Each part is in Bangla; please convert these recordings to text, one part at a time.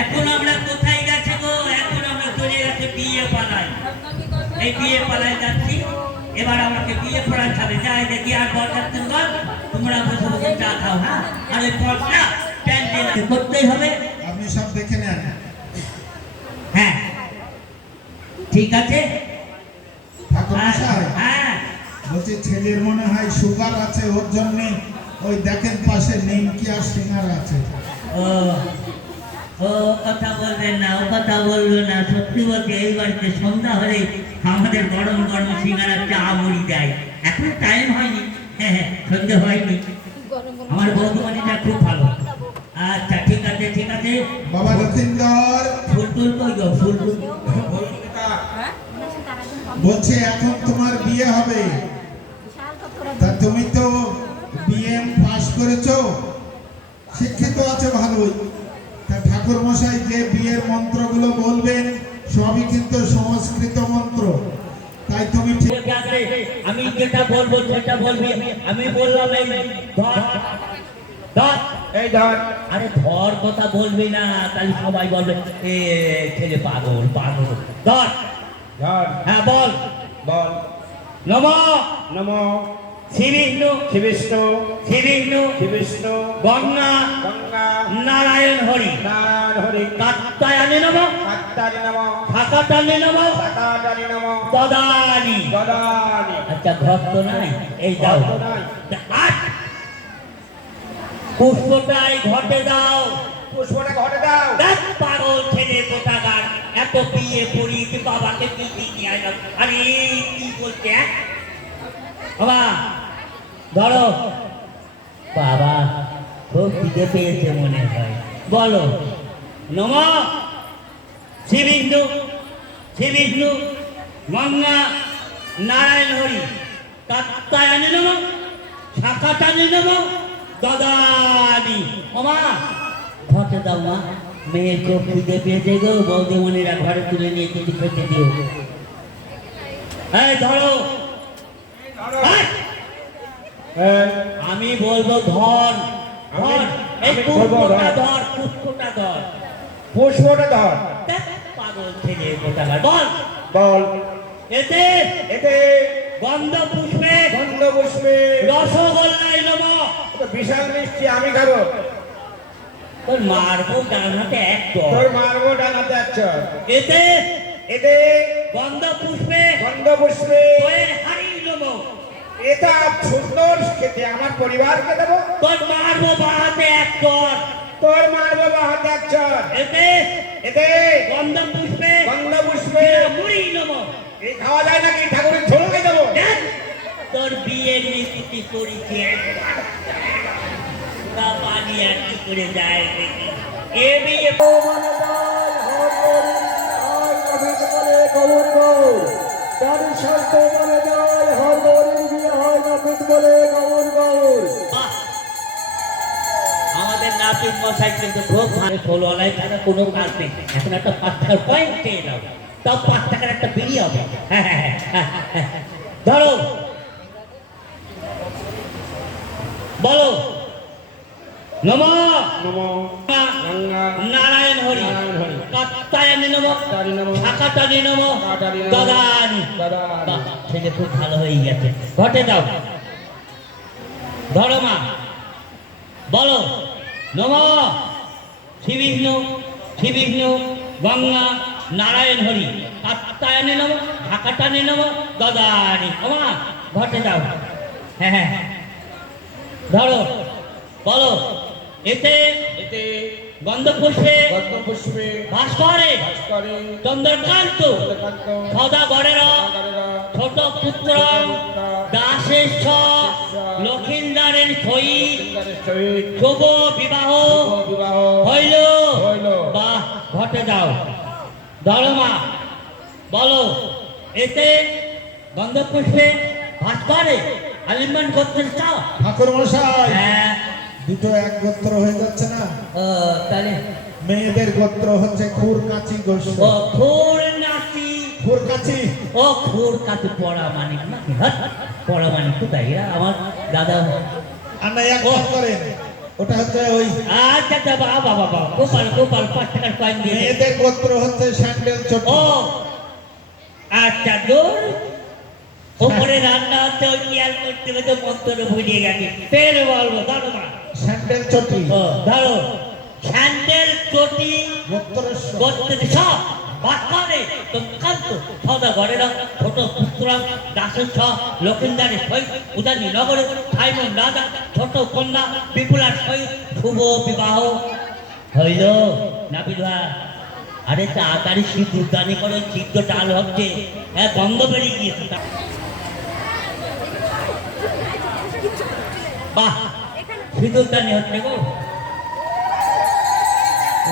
এখন আমরা কোথায় গেছে গো? এখন আমরা চলে গেছে বিয়ে পালায়। এই বিয়ে পালায় যাচ্ছি। এবার আমাকে বিয়ে পড়াতে হবে। যাই দেখি আর বরযাত্রী দল, তোমরা বসে বসে চা খাও। হ্যাঁ, আর ওই পর্দা প্যান্ডেল করতেই হবে। আপনি সব দেখে নেন। হ্যাঁ, ঠিক আছে। হ্যাঁ, বলছি ছেলের মনে হয় সুগার আছে, ওর জন্য ওই দেখেন পাশে নিমকি আর সিঙ্গার আছে। ও ও কথা বলবেন না, ও কথা বললো না। সত্যি বলতে এই বাড়িতে সন্ধ্যা হলে আমাদের গরম গরম সিঙ্গারা চা মুড়ি দেয়। এখন টাইম হয়নি। হ্যাঁ হ্যাঁ, সন্ধ্যে হয়নি। আমার বৌদিমণিটা খুব ভালো। আচ্ছা ঠিক আছে, ঠিক আছে। বাবা রথীন্দর, ফুল টুল কই গো? ফুল টুল বলছে এখন তোমার বিয়ে হবে, তা তুমি তো বিএম পাস করেছো, শিক্ষিত আছে ভালোই। তা ঠাকুর মশাই যে বিয়ের মন্ত্রগুলো বলবেন সবই কিন্তু সংস্কৃত মন্ত্র, তাই তুমি ঠিক আছে। আমি যেটা বলবো সেটা বলবি। আমি বললাম এই ধর ধর, এই ধর। আরে ধর কথা বলবি না, তাহলে সবাই বলবে এ ছেলে পাগল পাগল। ধর ধর। হ্যাঁ বল বল। নম নম শ্রী বিষ্ণু শ্রী বিষ্ণু শ্রী বিষ্ণু শ্রী বিষ্ণু গঙ্গা গঙ্গা নারায়ণ হরি নারায়ণ হরি কাত্তায়নে নম কাত্তারি নম ঠাকাটানে নম সাকাটারি নম দদানি। দদানি। আচ্ছা ঘর তো নাই, এই দাও। ঘর তো নাই। আট পুষ্পটাই ঘটে দাও। পুষ্পটা ঘটে দাও। দেখ পাগল ছেলে কোথাকার, এত বিয়ে পড়ি বাবাকে কি দিয়ে আয় না। আরে কি বলছে বাবা? ধরো বাবা, খুব দিকে পেয়েছে মনে হয়। বলো নম শ্রী বিষ্ণু শ্রী বিষ্ণু গঙ্গা নারায়ণ হরি কাত্তায়নে নম শাখাটানে নম দদানি। ওমা ঘটে দাও মা, মেয়ের খুব খিদে পেয়েছে গো। বৌদিমণিরা ঘরে তুলে নিয়ে কিছু খেতে দিও। এই ধরো। আমি বলবো ধর ধর, এই পুষ্পটা ধর, পুষ্পটা ধর। পুষ্পটা ধর। দেখ পাগল ছেলে কোথাকার। বল বল। এতে এতে গন্ধ পুষ্পে গন্ধ পুষ্পে রসগোল্লায় নম। বিশাল মিষ্টি, আমি খাবো। তোর মারবো ডানাতে এক দর। তোর মারবো ডানাতে আচ্ছা। এতে এতে গন্ধ পুষ্পে গন্ধ পুষ্পে তোর হারি নম। এটা সুন্দর খেতে, আমার পরিবারকে দেবো। তোর মারবো বাহাতে এক দর। তোর মারবো বাহাতে আচ্ছা। এতে এতে গন্ধ পুষ্পে গন্ধ পুষ্পে মুড়ি নম। এই খাওয়া যায় নাকি? ঠাকুরের ঝোলকে দেবো। তোর বিয়ের নীতি করেছে পানি আর কি করে যায় দেখি। এ বিয়ে আমাদের নাপিত মশাই কিন্তু খুব ভালো। 16 টাকা কোনো কাজ নেই। এখন একটা 5 টাকার পয়েন্ট পেয়ে দাও, তাও 5 টাকার একটা বিড়ি হবে। ধরো বলো নম নারায়ণ হরি কাত্তায়নে নম শাখাটানে নম দদানি। ছেলে খুব ভালো হয়ে গেছে। ঘটে দাও। ধরো মা, বলো নম শ্রী বিষ্ণু শ্রী বিষ্ণু গঙ্গা নারায়ণ হরি কাত্তায়নে নম শাখাটানে নম দদানি। ওমা ঘটে দাও। হ্যাঁ হ্যাঁ ধরো বলো এতে এতে গন্ধ পুষ্পে গন্ধ পুষ্পে বাস করে ভাস্করে চন্দ্রকান্ত সদাগরের ছোট পুত্র দাসেশ লক্ষিন্দারের সহিত শুভ বিবাহ হইল। বাহ ঘটে যাও। ধরো মা, বলো এতে গন্ধ পুষ্পে ভাস করে আলিঙ্গন করতে চাও? ঠাকুর মশাই, হ্যাঁ। দুটো এক গোত্র হয়ে যাচ্ছে না? তাহলে মেয়েদের গোত্র হচ্ছে খুর কাচি গোস্ব। খুর নাচি খুরকাচি ও খোর কাছে পড়া মানিক না পড়া মানিক কোথায় এরা আমার দাদা আর না এক কাজ করেন ওটা হচ্ছে ওই আচ্ছা আচ্ছা বাবা বাবা গোপাল গোপাল 5 টাকার কয়েন দিয়ে দে। মেয়েদের গোত্র হচ্ছে স্যান্ডেল চটি ও আচ্ছা দূর ওপরে রান্না হচ্ছে ওই খেয়াল করতে করতে মন্ত্র ভুলিয়ে গেছে ফের বলবো ধরো মা স্যান্ডেল চটি ও ধরো স্যান্ডেল চটি গোত্রেশ্বর গোত্রের সব বাচ্চারে তোমকান্ত সদা ঘরেরা ছোট পুত্রা দাসের ছ লক্ষিন্দারের সহিত উদানি নগরে সাইমন রাজা ছোট কন্যা বিপুলার সহিত শুভ বিবাহ হইল না বিধবা আরে তাড়াতাড়ি শীত উদ্যানি করে চিত্ত ডাল হচ্ছে হ্যাঁ গন্ধ বেরিয়ে গিয়েছে বাহ শীত উদ্যানি হচ্ছে গো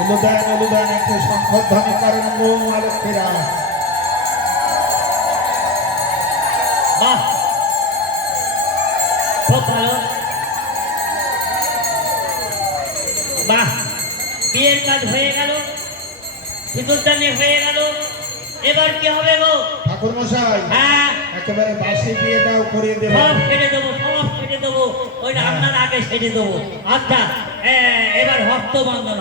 অনুদান একটু সংখ্যাধ্বনি কারণ আলোকেরা বাহ খুব ভালো বাহ বিয়ের কাজ হয়ে গেল সিঁদুরদানি হয়ে গেল এবার কি হবে গো ঠাকুর মশাই হ্যাঁ একেবারে বাসি বিয়েটাও করিয়ে দেবে সব ছেড়ে দেবো সব ছেড়ে দেবো ওই রান্নার আগে ছেড়ে দেবো আচ্ছা এবার হস্তবন্ধন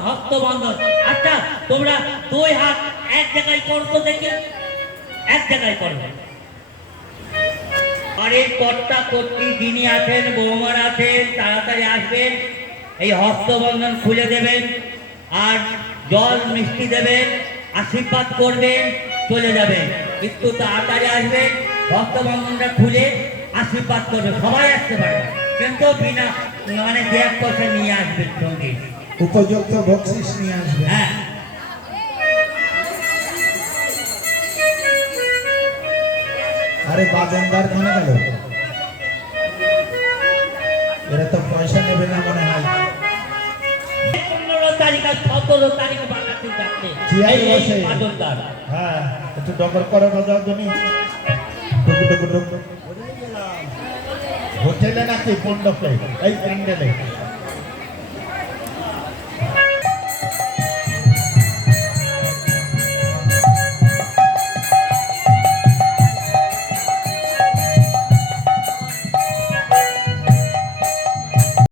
আচ্ছা তোমরা 2 হাত এক জায়গায় করতো দেখে এক জায়গায় করবে বাড়ির কর্তা কর্ত্রী যিনি আছেন বৌমার আছেন তাড়াতাড়ি আসবেন এই হস্তবন্ধন খুলে দেবেন আর জল মিষ্টি দেবেন আশীর্বাদ করবেন চলে যাবেন একটু তাড়াতাড়ি আসবেন হস্তবন্ধনটা খুলে আশীর্বাদ করবে সবাই আসতে পারে কিন্তু বিনা মানে 1 পয়সা নিয়ে আসবেন সঙ্গে উপযুক্ত বকশিস নিয়ে আসবে হ্যাঁ আরে বাজানদার কোনে গেল এরা তো পয়সা নেবে না মনে হয় 15 তারিখ আর 17 তারিখ বানাতে যাচ্ছে চেয়ারে এই বসে। বাদরদার হ্যাঁ একটু ডবল করে বাজাও তুমি টুকু টুকু টুকু হোটেলে নাকি মণ্ডপে এই প্যান্ডেলে